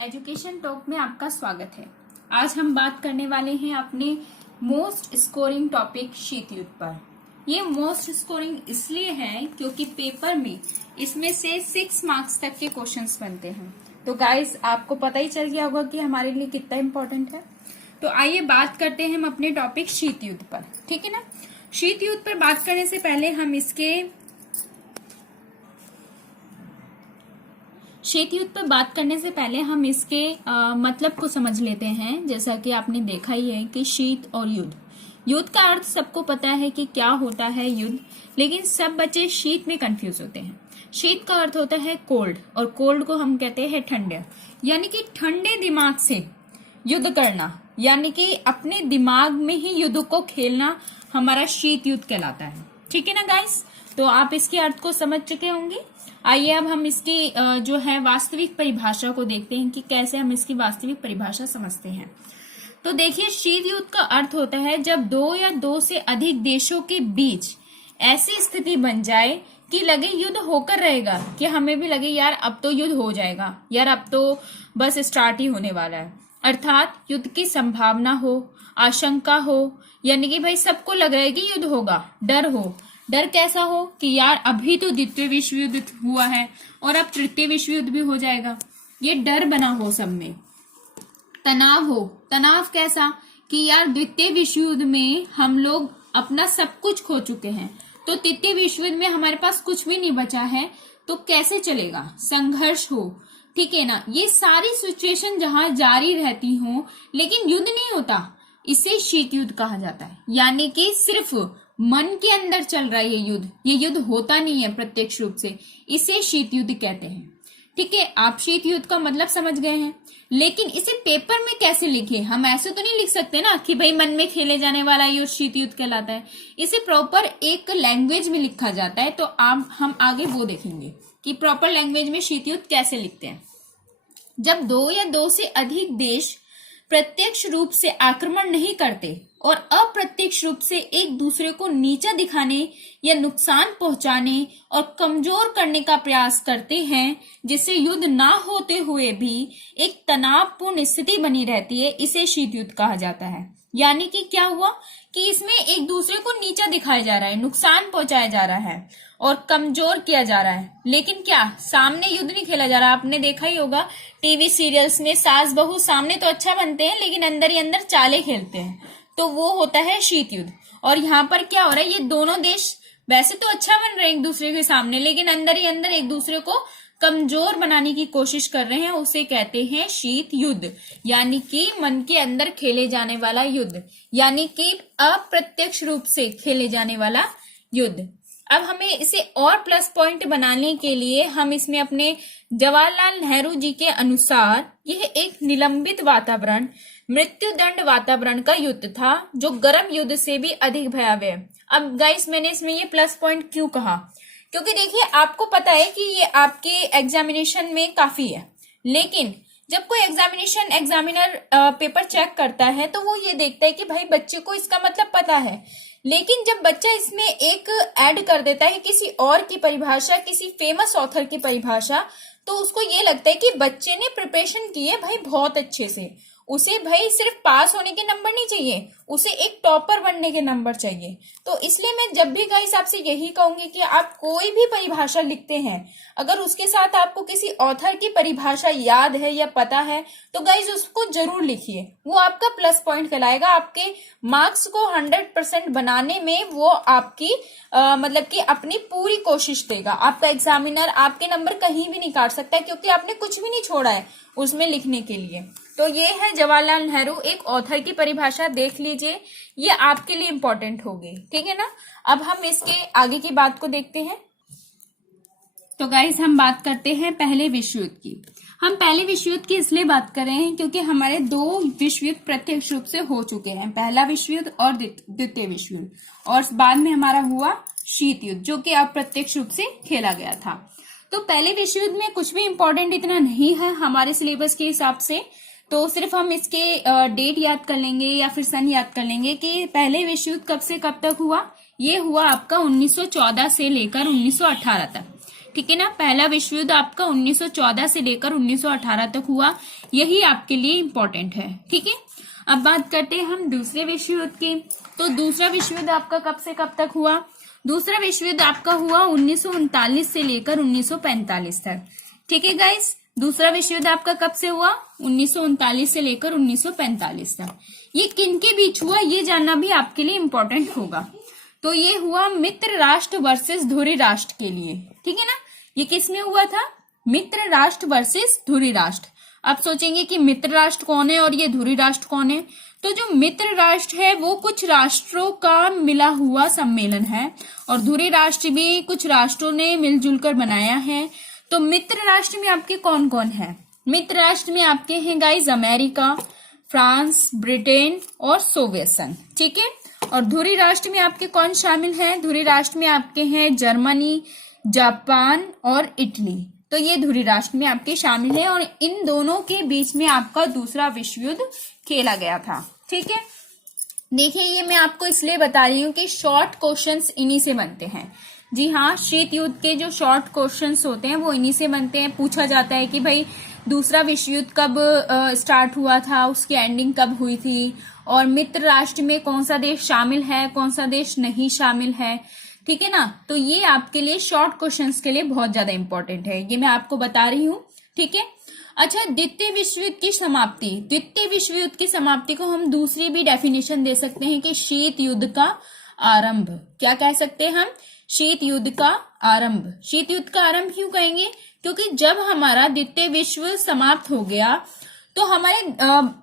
Education talk में आपका स्वागत है। आज हम बात करने वाले हैं अपने मोस्ट स्कोरिंग टॉपिक शीत युद्ध पर। ये मोस्ट स्कोरिंग इसलिए है क्योंकि पेपर में इसमें से 6 मार्क्स तक के क्वेश्चंस बनते हैं। तो गाइस आपको पता ही चल गया होगा कि हमारे लिए कितना इम्पोर्टेंट है। तो आइए बात करते हैं हम अपने टॉपिक शीत युद्ध पर, ठीक है ना। शीत युद्ध पर बात करने से पहले हम इसके मतलब को समझ लेते हैं। जैसा कि आपने देखा ही है कि शीत और युद्ध, युद्ध का अर्थ सबको पता है कि क्या होता है युद्ध, लेकिन सब बच्चे शीत में कंफ्यूज होते हैं। शीत का अर्थ होता है कोल्ड, और कोल्ड को हम कहते हैं ठंडे, यानी कि ठंडे दिमाग से युद्ध करना, यानी कि अपने दिमाग में ही युद्ध को खेलना हमारा शीत युद्ध कहलाता है। ठीक है ना गाइस, तो आप इसके अर्थ को समझ चुके होंगे। आइए अब हम इसकी जो है वास्तविक परिभाषा को देखते हैं कि कैसे हम इसकी वास्तविक परिभाषा समझते हैं। तो देखिए, शीत युद्ध का अर्थ होता है जब 2 या 2 से अधिक देशों के बीच ऐसी स्थिति बन जाए कि लगे युद्ध होकर रहेगा, कि हमें भी लगे यार अब तो युद्ध हो जाएगा, यार अब तो बस स्टार्ट ही होने वाला है। अर्थात युद्ध की संभावना हो, आशंका हो, यानी कि भाई सबको लग रहा है कि युद्ध होगा। डर हो, डर कैसा हो कि यार अभी तो द्वितीय विश्व युद्ध हुआ है और अब तृतीय विश्व युद्ध भी हो जाएगा, ये डर बना हो सब में। तनाव हो, तनाव कैसा कि यार द्वितीय विश्व युद्ध में हम लोग अपना सब कुछ खो चुके हैं, तो तृतीय विश्व युद्ध में हमारे पास कुछ भी नहीं बचा है, तो कैसे चलेगा। संघर्ष हो, ठीक है ना, ये सारी सिचुएशन जहां जारी रहती हो लेकिन युद्ध नहीं होता, इसे शीत युद्ध कहा जाता है। यानी कि सिर्फ मन के अंदर चल रहा है ये युद्ध होता नहीं है प्रत्यक्ष रूप से, इसे शीत युद्ध कहते हैं। ठीक है, आप शीत युद्ध का मतलब समझ गए हैं, लेकिन इसे पेपर में कैसे लिखे। हम ऐसे तो नहीं लिख सकते ना कि भाई मन में खेले जाने वाला युद्ध शीत युद्ध कहलाता है। इसे प्रॉपर एक लैंग्वेज में लिखा जाता है, तो हम आगे वो देखेंगे कि प्रॉपर लैंग्वेज में शीत युद्ध कैसे लिखते हैं। जब 2 या 2 से अधिक देश प्रत्यक्ष रूप से आक्रमण नहीं करते और अप्रत्यक्ष रूप से एक दूसरे को नीचा दिखाने या नुकसान पहुंचाने और कमजोर करने का प्रयास करते हैं, जिससे युद्ध ना होते हुए भी एक तनावपूर्ण स्थिति बनी रहती है, इसे शीत युद्ध कहा जाता है। यानी कि क्या हुआ कि इसमें एक दूसरे को नीचा दिखाया जा रहा है, नुकसान पहुंचाया जा रहा है और कमजोर किया जा रहा है, लेकिन क्या सामने युद्ध नहीं खेला जा रहा। आपने देखा ही होगा टीवी सीरियल्स में सास बहू सामने तो अच्छा बनते हैं लेकिन अंदर ही अंदर चाले खेलते हैं, तो वो होता है शीत युद्ध। और यहाँ पर क्या हो रहा है, ये दोनों देश वैसे तो अच्छा बन रहे हैं एक दूसरे के सामने, लेकिन अंदर ही अंदर एक दूसरे को कमजोर बनाने की कोशिश कर रहे हैं, उसे कहते हैं शीत युद्ध। यानी कि मन के अंदर खेले जाने वाला युद्ध, यानी कि अप्रत्यक्ष रूप से खेले जाने वाला युद्ध। अब हमें इसे और प्लस पॉइंट बनाने के लिए हम इसमें अपने जवाहरलाल नेहरू जी के अनुसार यह एक निलंबित वातावरण, मृत्युदंड वातावरण का युद्ध था, जो गर्म युद्ध से भी अधिक भयावह। अब गाइस मैंने इसमें ये प्लस पॉइंट क्यों कहा, क्योंकि देखिए आपको पता है कि ये आपके एग्जामिनेशन में काफी है, लेकिन जब कोई एग्जामिनर पेपर चेक करता है तो वो ये देखता है कि भाई बच्चे को इसका मतलब पता है, लेकिन जब बच्चा इसमें एक ऐड कर देता है किसी और की परिभाषा, किसी फेमस ऑथर की परिभाषा, तो उसको ये लगता है कि बच्चे ने प्रिपरेशन की है भाई बहुत अच्छे से, उसे भाई सिर्फ पास होने के नंबर नहीं चाहिए, उसे एक टॉपर बनने के नंबर चाहिए। तो इसलिए मैं जब भी गाइस आपसे यही कहूंगी कि आप कोई भी परिभाषा लिखते हैं, अगर उसके साथ आपको किसी ऑथर की परिभाषा याद है या पता है तो गाइस उसको जरूर लिखिए, वो आपका प्लस पॉइंट कहलाएगा। आपके मार्क्स को 100% बनाने में वो आपकी मतलब कि अपनी पूरी कोशिश देगा। आपका एग्जामिनर आपके नंबर कहीं भी नहीं काट सकता है, क्योंकि आपने कुछ भी नहीं छोड़ा है उसमें लिखने के लिए। तो ये है जवाहरलाल नेहरू, एक ऑथर की परिभाषा देख लीजिए, ये आपके लिए इंपॉर्टेंट होगी। ठीक है ना। अब हम इसके आगे की बात को देखते हैं। तो गाइस हम बात करते हैं पहले विश्व युद्ध की। हम पहले विश्व युद्ध की इसलिए बात कर रहे हैं क्योंकि हमारे 2 विश्व युद्ध प्रत्यक्ष रूप से हो चुके हैं, पहला विश्व युद्ध और द्वितीय विश्व युद्ध, और बाद में हमारा हुआ शीत युद्ध, जो कि अप्रत्यक्ष रूप से खेला गया था। तो पहले विश्व युद्ध में कुछ भी इंपॉर्टेंट इतना नहीं है हमारे सिलेबस के हिसाब से, तो सिर्फ हम इसके डेट याद कर लेंगे या फिर सन याद कर लेंगे कि पहले विश्व युद्ध कब से कब तक हुआ। ये हुआ आपका 1914 से लेकर 1918 तक। ठीक है ना। पहला विश्व युद्ध आपका 1914 से लेकर 1918 तक हुआ, यही आपके लिए इंपॉर्टेंट है। ठीक है, अब बात करते हैं हम दूसरे विश्व युद्ध की। तो दूसरा विश्व युद्ध आपका कब से कब तक हुआ? दूसरा विश्व युद्ध आपका हुआ 1939 से लेकर 1945 तक। ठीक है गाइस, दूसरा विश्व युद्ध आपका कब से हुआ? 1939 से लेकर 1945 तक। ये किनके बीच हुआ ये जानना भी आपके लिए इंपॉर्टेंट होगा। तो ये हुआ मित्र राष्ट्र वर्सेस धुरी राष्ट्र के लिए। ठीक है ना, ये किस में हुआ था? मित्र राष्ट्र वर्सेस धुरी राष्ट्र। आप सोचेंगे कि मित्र राष्ट्र कौन है और ये धुरी राष्ट्र कौन है? तो जो मित्र राष्ट्र है वो कुछ राष्ट्रों का मिला हुआ सम्मेलन है और धुरी राष्ट्र भी कुछ राष्ट्रों ने मिलजुल कर बनाया है। तो मित्र राष्ट्र में आपके कौन कौन है? मित्र राष्ट्र में आपके हैं गाइस अमेरिका, फ्रांस, ब्रिटेन और सोवियत संघ। ठीक है, और धुरी राष्ट्र में आपके कौन शामिल हैं? धुरी राष्ट्र में आपके हैं जर्मनी, जापान और इटली। तो ये धुरी राष्ट्र में आपके शामिल है और इन दोनों के बीच में आपका दूसरा विश्व युद्ध खेला गया था। ठीक है, देखिए ये मैं आपको इसलिए बता रही हूँ कि शॉर्ट क्वेश्चंस इन्हीं से बनते हैं। जी हाँ, शीत युद्ध के जो शॉर्ट क्वेश्चंस होते हैं वो इन्हीं से बनते हैं। पूछा जाता है कि भाई दूसरा विश्व युद्ध कब स्टार्ट हुआ था, उसकी एंडिंग कब हुई थी, और मित्र राष्ट्र में कौन सा देश शामिल है, कौन सा देश नहीं शामिल है। ठीक है ना, तो ये आपके लिए शॉर्ट क्वेश्चंस के लिए बहुत ज्यादा इंपॉर्टेंट है, ये मैं आपको बता रही हूँ। ठीक है, अच्छा, द्वितीय विश्व युद्ध की समाप्ति। द्वितीय विश्व युद्ध की समाप्ति को हम दूसरी भी डेफिनेशन दे सकते हैं कि शीत युद्ध का आरंभ। क्या कह सकते हैं हम? शीत युद्ध का आरंभ। शीत युद्ध का आरंभ क्यों कहेंगे? क्योंकि जब हमारा द्वितीय विश्व समाप्त हो गया तो हमारे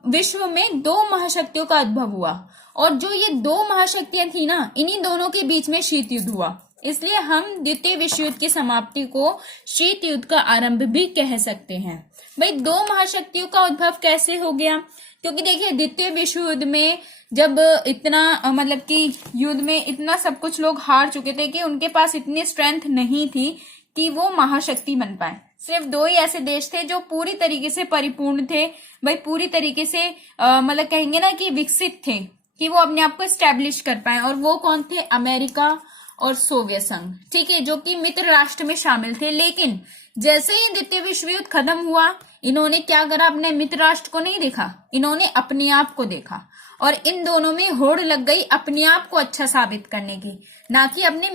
विश्व में दो महाशक्तियों का उद्भव हुआ और जो ये दो महाशक्तियां थी ना, इन्हीं दोनों के बीच में शीत युद्ध हुआ। इसलिए हम द्वितीय विश्व युद्ध की समाप्ति को शीत युद्ध का आरंभ भी कह सकते हैं। भाई दो महाशक्तियों का उद्भव कैसे हो गया? क्योंकि देखिए द्वितीय विश्व युद्ध में जब इतना मतलब कि युद्ध में इतना सब कुछ लोग हार चुके थे कि उनके पास इतनी स्ट्रेंथ नहीं थी कि वो महाशक्ति बन पाए। सिर्फ दो ही ऐसे देश थे जो पूरी तरीके से परिपूर्ण थे, भाई पूरी तरीके से मतलब कहेंगे ना कि विकसित थे कि वो अपने आप को एस्टेब्लिश कर पाए, और वो कौन थे? अमेरिका और सोवियत संघ। ठीक है, जो कि मित्र राष्ट्र में शामिल थे। लेकिन जैसे ही द्वितीय विश्व युद्ध खत्म हुआ, इन्होंने क्या करा? अपने मित्र राष्ट्र को नहीं देखा, इन्होंने अपने आप को देखा और इन दोनों में होड़ लग गई अपने आप को अच्छा साबित करने की, ना कि अपने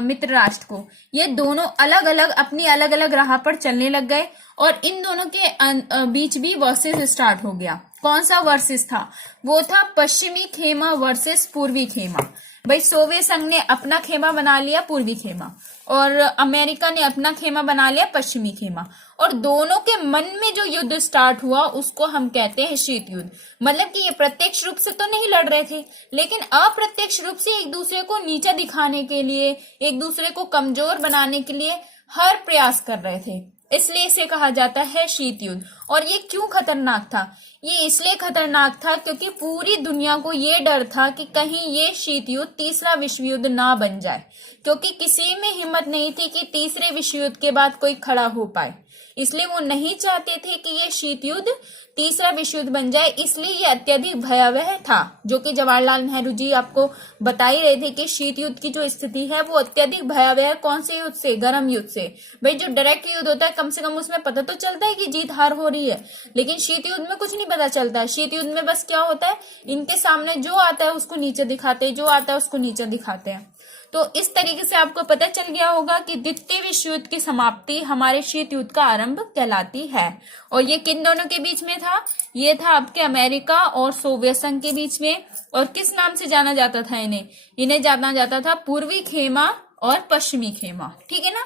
मित्र राष्ट्र को। ये दोनों अलग अलग अपनी अलग अलग राह पर चलने लग गए और इन दोनों के बीच भी वर्सेस स्टार्ट हो गया। कौन सा वर्सेस था? वो था पश्चिमी खेमा वर्सेस पूर्वी खेमा। भाई सोवियत संघ ने अपना खेमा बना लिया पूर्वी खेमा और अमेरिका ने अपना खेमा बना लिया पश्चिमी खेमा, और दोनों के मन में जो युद्ध स्टार्ट हुआ उसको हम कहते हैं शीत युद्ध। मतलब कि ये प्रत्यक्ष रूप से तो नहीं लड़ रहे थे, लेकिन अप्रत्यक्ष रूप से एक दूसरे को नीचा दिखाने के लिए, एक दूसरे को कमजोर बनाने के लिए हर प्रयास कर रहे थे। इसलिए इसे कहा जाता है शीत युद्ध। और ये क्यों खतरनाक था? ये इसलिए खतरनाक था क्योंकि पूरी दुनिया को ये डर था कि कहीं ये शीत युद्ध तीसरा विश्व युद्ध ना बन जाए, क्योंकि किसी में हिम्मत नहीं थी कि तीसरे विश्व युद्ध के बाद कोई खड़ा हो पाए। इसलिए वो नहीं चाहते थे कि ये शीत युद्ध तीसरा विश्व युद्ध बन जाए। इसलिए ये अत्यधिक भयावह था, जो कि जवाहरलाल नेहरू जी आपको बता ही रहे थे कि शीत युद्ध की जो स्थिति है वो अत्यधिक भयावह है। कौन से युद्ध से? गर्म युद्ध से। भाई जो डायरेक्ट युद्ध होता है कम से कम उसमें पता तो चलता है कि जीत हार हो रही है, लेकिन शीत युद्ध में कुछ नहीं पता चलता है। शीत युद्ध में बस क्या होता है, इनके सामने जो आता है उसको नीचे दिखाते हैं, जो आता है उसको नीचे दिखाते हैं। तो इस तरीके से आपको पता चल गया होगा कि द्वितीय विश्व युद्ध की समाप्ति हमारे शीत युद्ध का आरंभ कहलाती है। और ये किन दोनों के बीच में था? ये था आपके अमेरिका और सोवियत संघ के बीच में। और किस नाम से जाना जाता था इन्हें जाना जाता था पूर्वी खेमा और पश्चिमी खेमा। ठीक है ना।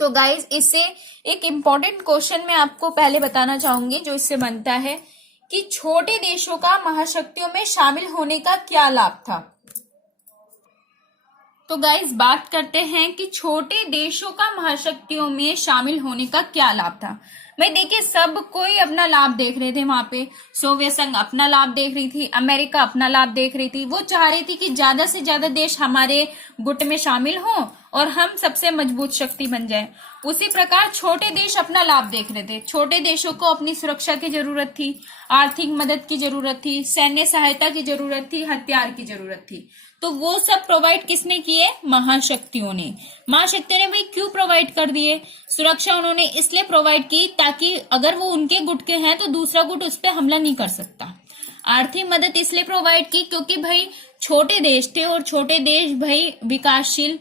तो गाइज इससे एक इम्पोर्टेंट क्वेश्चन मैं आपको पहले बताना चाहूंगी जो इससे बनता है कि छोटे देशों का महाशक्तियों में शामिल होने का क्या लाभ था। तो गाइस बात करते हैं कि छोटे देशों का महाशक्तियों में शामिल होने का क्या लाभ था। भाई देखिए सब कोई अपना लाभ देख रहे थे वहां पे। सोवियत संघ अपना लाभ देख रही थी, अमेरिका अपना लाभ देख रही थी। वो चाह रही थी कि ज्यादा से ज्यादा देश हमारे गुट में शामिल हों और हम सबसे मजबूत शक्ति बन जाए। उसी प्रकार छोटे देश अपना लाभ देख रहे थे। छोटे देशों को अपनी सुरक्षा की जरूरत थी, आर्थिक मदद की जरूरत थी, सैन्य सहायता की जरूरत थी, हथियार की जरूरत थी। तो वो सब प्रोवाइड किसने किए? महाशक्तियों ने। महाशक्तियों ने भाई क्यों प्रोवाइड कर दिए? सुरक्षा उन्होंने इसलिए प्रोवाइड की ताकि अगर वो उनके गुट के हैं तो दूसरा गुट उस पर हमला नहीं कर सकता। आर्थिक मदद इसलिए प्रोवाइड की क्योंकि भाई छोटे देश थे और छोटे देश भाई विकासशील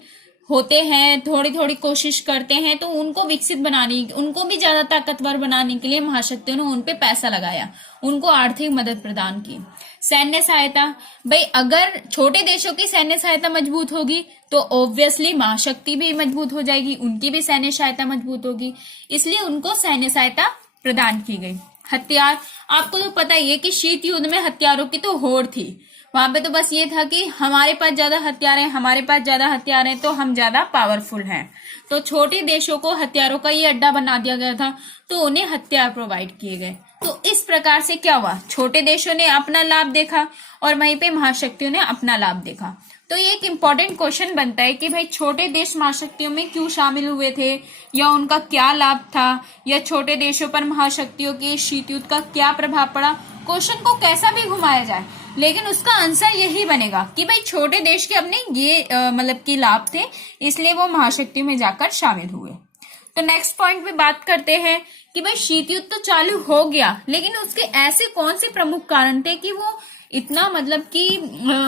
होते हैं, थोड़ी थोड़ी कोशिश करते हैं, तो उनको विकसित बनाने, उनको भी ज्यादा ताकतवर बनाने के लिए महाशक्तियों ने उन पे पैसा लगाया, उनको आर्थिक मदद प्रदान की। सैन्य सहायता, भाई अगर छोटे देशों की सैन्य सहायता मजबूत होगी तो ऑब्वियसली महाशक्ति भी मजबूत हो जाएगी, उनकी भी सैन्य सहायता मजबूत होगी, इसलिए उनको सैन्य सहायता प्रदान की गई। हथियार, आपको तो पता ही है कि शीत युद्ध में हथियारों की तो होड़ थी, वहां पे तो बस ये था कि हमारे पास ज्यादा हथियार है, हमारे पास ज्यादा हथियार है तो हम ज्यादा पावरफुल हैं, तो छोटे देशों को हथियारों का ये अड्डा बना दिया गया था, तो उन्हें हथियार प्रोवाइड किए गए। तो इस प्रकार से क्या हुआ, छोटे देशों ने अपना लाभ देखा और वहीं पे महाशक्तियों ने अपना लाभ देखा। तो ये एक इम्पोर्टेंट क्वेश्चन बनता है कि भाई छोटे देश महाशक्तियों में क्यों शामिल हुए थे, या उनका क्या लाभ था, या छोटे देशों पर महाशक्तियों के शीत युद्ध का क्या प्रभाव पड़ा। क्वेश्चन को कैसा भी घुमाया जाए लेकिन उसका आंसर यही बनेगा कि भाई छोटे देश के अपने ये मतलब कि लाभ थे, इसलिए वो महाशक्तियों में जाकर शामिल हुए। तो नेक्स्ट पॉइंट पे बात करते हैं कि भाई शीत युद्ध तो चालू हो गया, लेकिन उसके ऐसे कौन से प्रमुख कारण थे कि वो इतना मतलब कि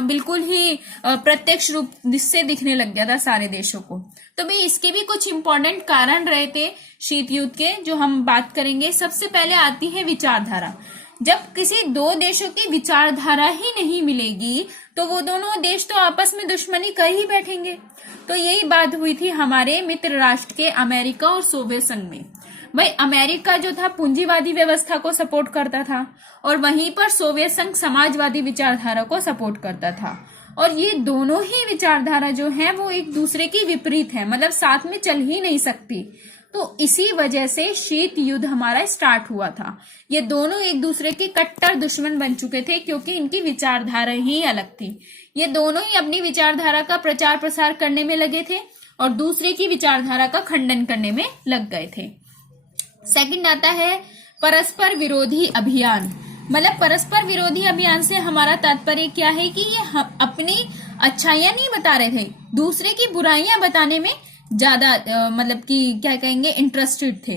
बिल्कुल ही प्रत्यक्ष रूप से दिखने लग गया था सारे देशों को। तो भाई इसके भी कुछ इंपॉर्टेंट कारण रहे थे शीत युद्ध के, जो हम बात करेंगे। सबसे पहले आती है विचारधारा। जब किसी दो देशों की विचारधारा ही नहीं मिलेगी तो वो दोनों देश तो आपस में दुश्मनी कर ही बैठेंगे। तो यही बात हुई थी हमारे मित्र राष्ट्र के अमेरिका और सोवियत संघ में। भाई अमेरिका जो था पूंजीवादी व्यवस्था को सपोर्ट करता था और वहीं पर सोवियत संघ समाजवादी विचारधारा को सपोर्ट करता था, और ये दोनों ही विचारधारा जो है वो एक दूसरे की विपरीत है, मतलब साथ में चल ही नहीं सकती। तो इसी वजह से शीत युद्ध हमारा स्टार्ट हुआ था। ये दोनों एक दूसरे के कट्टर दुश्मन बन चुके थे क्योंकि इनकी विचारधारा ही अलग थी। ये दोनों ही अपनी विचारधारा का प्रचार प्रसार करने में लगे थे और दूसरे की विचारधारा का खंडन करने में लग गए थे। सेकंड आता है परस्पर विरोधी अभियान। मतलब परस्पर विरोधी अभियान से हमारा तात्पर्य क्या है कि ये अपनी अच्छाइयां नहीं बता रहे थे, दूसरे की बुराइयां बताने में ज्यादा मतलब कि क्या कहेंगे इंटरेस्टेड थे।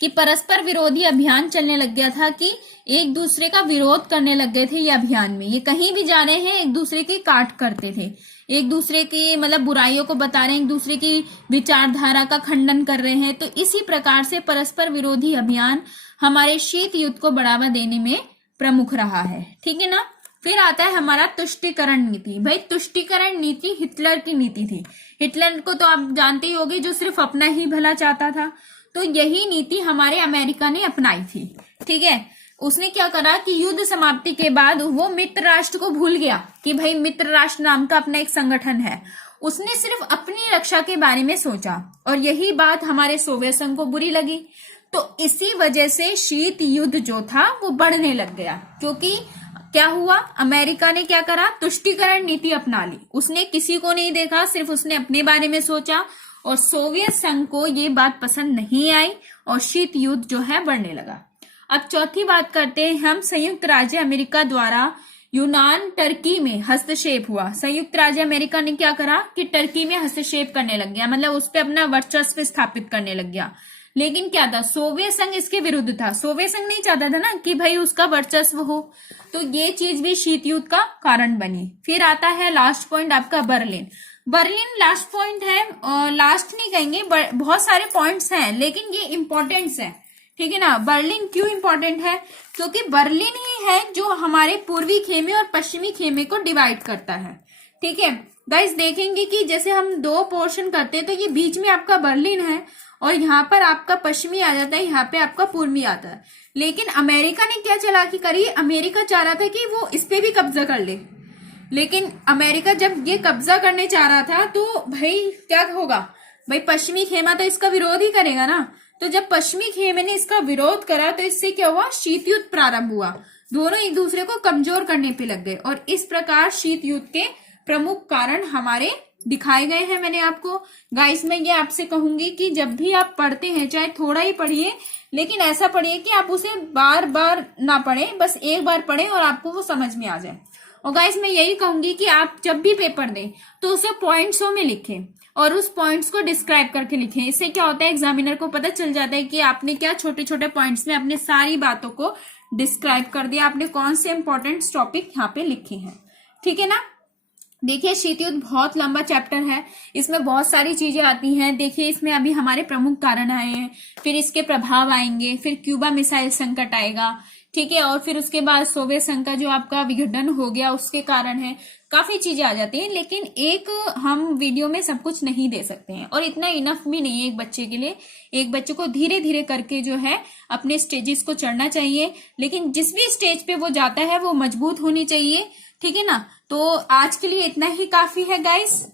कि परस्पर विरोधी अभियान चलने लग गया था कि एक दूसरे का विरोध करने लग गए थे ये अभियान में। ये कहीं भी जा रहे हैं एक दूसरे की काट करते थे, एक दूसरे की मतलब बुराइयों को बता रहे हैं, एक दूसरे की विचारधारा का खंडन कर रहे हैं। तो इसी प्रकार से परस्पर विरोधी अभियान हमारे शीत युद्ध को बढ़ावा देने में प्रमुख रहा है, ठीक है ना। फिर आता है हमारा तुष्टीकरण नीति। भाई तुष्टीकरण नीति हिटलर की नीति थी। हिटलर को तो आप जानते ही होंगे, जो सिर्फ अपना ही भला चाहता था। तो यही नीति हमारे अमेरिका ने अपनाई थी, ठीक है। उसने क्या करा कि युद्ध समाप्ति के बाद वो मित्र राष्ट्र को भूल गया कि भाई मित्र राष्ट्र नाम का अपना एक संगठन है। उसने सिर्फ अपनी रक्षा के बारे में सोचा और यही बात हमारे सोवियत संघ को बुरी लगी। तो इसी वजह से शीत युद्ध जो था वो बढ़ने लग गया, क्योंकि क्या हुआ, अमेरिका ने क्या करा, तुष्टीकरण नीति अपना ली। उसने किसी को नहीं देखा, सिर्फ उसने अपने बारे में सोचा और सोवियत संघ को ये बात पसंद नहीं आई और शीत युद्ध जो है बढ़ने लगा। अब चौथी बात करते हैं हम, संयुक्त राज्य अमेरिका द्वारा यूनान टर्की में हस्तक्षेप हुआ। संयुक्त राज्य अमेरिका ने क्या करा कि टर्की में हस्तक्षेप करने लग गया, मतलब उस पर अपना वर्चस्व स्थापित करने लग गया। लेकिन क्या था, सोवियत संघ इसके विरुद्ध था। सोवियत संघ नहीं चाहता था ना कि भाई उसका वर्चस्व हो, तो ये चीज भी शीत युद्ध का कारण बनी। फिर आता है लास्ट पॉइंट आपका बर्लिन। बर्लिन लास्ट पॉइंट है, लास्ट नहीं कहेंगे, बहुत सारे पॉइंट्स हैं लेकिन ये इंपॉर्टेंट्स है, ठीक है ना। बर्लिन क्यों इंपॉर्टेंट है, क्योंकि बर्लिन ही है जो हमारे पूर्वी खेमे और पश्चिमी खेमे को डिवाइड करता है, ठीक है। गाइस देखेंगे कि जैसे हम दो पोर्शन करते हैं तो ये बीच में आपका बर्लिन है और यहाँ पर आपका पश्चिमी आ जाता है, यहाँ पे आपका पूर्वी आता है। लेकिन अमेरिका ने क्या चालाकी करी, अमेरिका चाह रहा था कि वो इस पे भी कब्जा कर ले। लेकिन अमेरिका जब ये कब्जा करने चाह रहा था तो भाई क्या होगा, भाई पश्चिमी खेमा तो इसका विरोध ही करेगा ना। तो जब पश्चिमी खेमे ने इसका विरोध करा तो इससे क्या हुआ, शीत युद्ध प्रारंभ हुआ। दोनों एक दूसरे को कमजोर करने पे लग गए और इस प्रकार शीत युद्ध के प्रमुख कारण हमारे दिखाए गए हैं मैंने आपको। गाइस मैं ये आपसे कहूंगी कि जब भी आप पढ़ते हैं चाहे थोड़ा ही पढ़िए, लेकिन ऐसा पढ़िए कि आप उसे बार बार ना पढ़ें, बस एक बार पढ़ें और आपको वो समझ में आ जाए। और गाइस मैं यही कहूंगी कि आप जब भी पेपर दें तो उसे पॉइंट्सों में लिखें और उस पॉइंट्स को डिस्क्राइब करके लिखें। इससे क्या होता है, एग्जामिनर को पता चल जाता है कि आपने क्या छोटे छोटे पॉइंट्स में अपने सारी बातों को डिस्क्राइब कर दिया, आपने कौन से इंपॉर्टेंट टॉपिक यहाँ पे लिखे हैं। ठीक है ना। देखिए शीत युद्ध बहुत लंबा चैप्टर है, इसमें बहुत सारी चीजें आती हैं। देखिए इसमें अभी हमारे प्रमुख कारण आए हैं, फिर इसके प्रभाव आएंगे, फिर क्यूबा मिसाइल संकट आएगा, ठीक है, और फिर उसके बाद सोवियत संघ का जो आपका विघटन हो गया उसके कारण है, काफी चीजें आ जाती हैं। लेकिन एक हम वीडियो में सब कुछ नहीं दे सकते हैं और इतना इनफ भी नहीं है एक बच्चे के लिए। एक बच्चे को धीरे धीरे करके जो है अपने स्टेजेस को चढ़ना चाहिए, लेकिन जिस भी स्टेज पे वो जाता है वो मजबूत होनी चाहिए। ठीक है ना। तो आज के लिए इतना ही काफी है गाइस।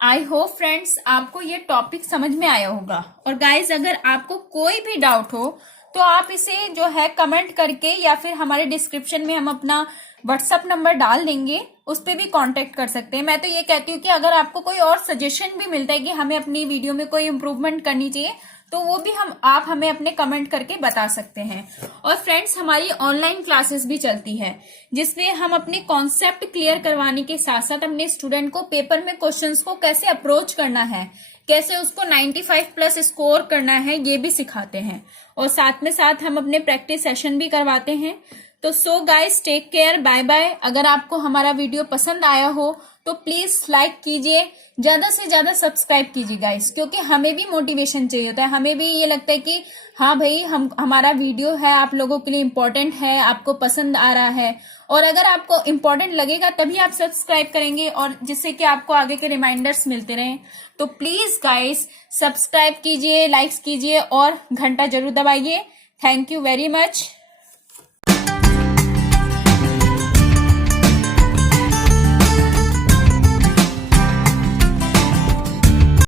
आई होप फ्रेंड्स आपको ये टॉपिक समझ में आया होगा। और गाइस अगर आपको कोई भी डाउट हो तो आप इसे जो है कमेंट करके या फिर हमारे डिस्क्रिप्शन में हम अपना व्हाट्सएप नंबर डाल देंगे, उस पर भी कांटेक्ट कर सकते हैं। मैं तो ये कहती हूँ कि अगर आपको कोई और सजेशन भी मिलता है कि हमें अपनी वीडियो में कोई इम्प्रूवमेंट करनी चाहिए तो वो भी आप हमें अपने कमेंट करके बता सकते हैं। और फ्रेंड्स हमारी ऑनलाइन क्लासेस भी चलती है जिसमें हम अपने कॉन्सेप्ट क्लियर करवाने के साथ साथ अपने स्टूडेंट को पेपर में क्वेश्चंस को कैसे अप्रोच करना है, कैसे उसको 95+ स्कोर करना है, ये भी सिखाते हैं। और साथ में साथ हम अपने प्रैक्टिस सेशन भी करवाते हैं। तो so guys take care, bye bye. अगर आपको हमारा वीडियो पसंद आया हो तो प्लीज लाइक कीजिए, ज्यादा से ज्यादा सब्सक्राइब कीजिए गाइस, क्योंकि हमें भी मोटिवेशन चाहिए होता है। हमें भी ये लगता है कि हाँ भाई हमारा वीडियो है आप लोगों के लिए इम्पोर्टेंट है, आपको पसंद आ रहा है। और अगर आपको इम्पोर्टेंट लगेगा तभी आप सब्सक्राइब करेंगे और जिससे कि आपको आगे के रिमाइंडर्स मिलते रहें। तो प्लीज गाइस सब्सक्राइब कीजिए, लाइक्स कीजिए और घंटा जरूर दबाइए। Thank you very much.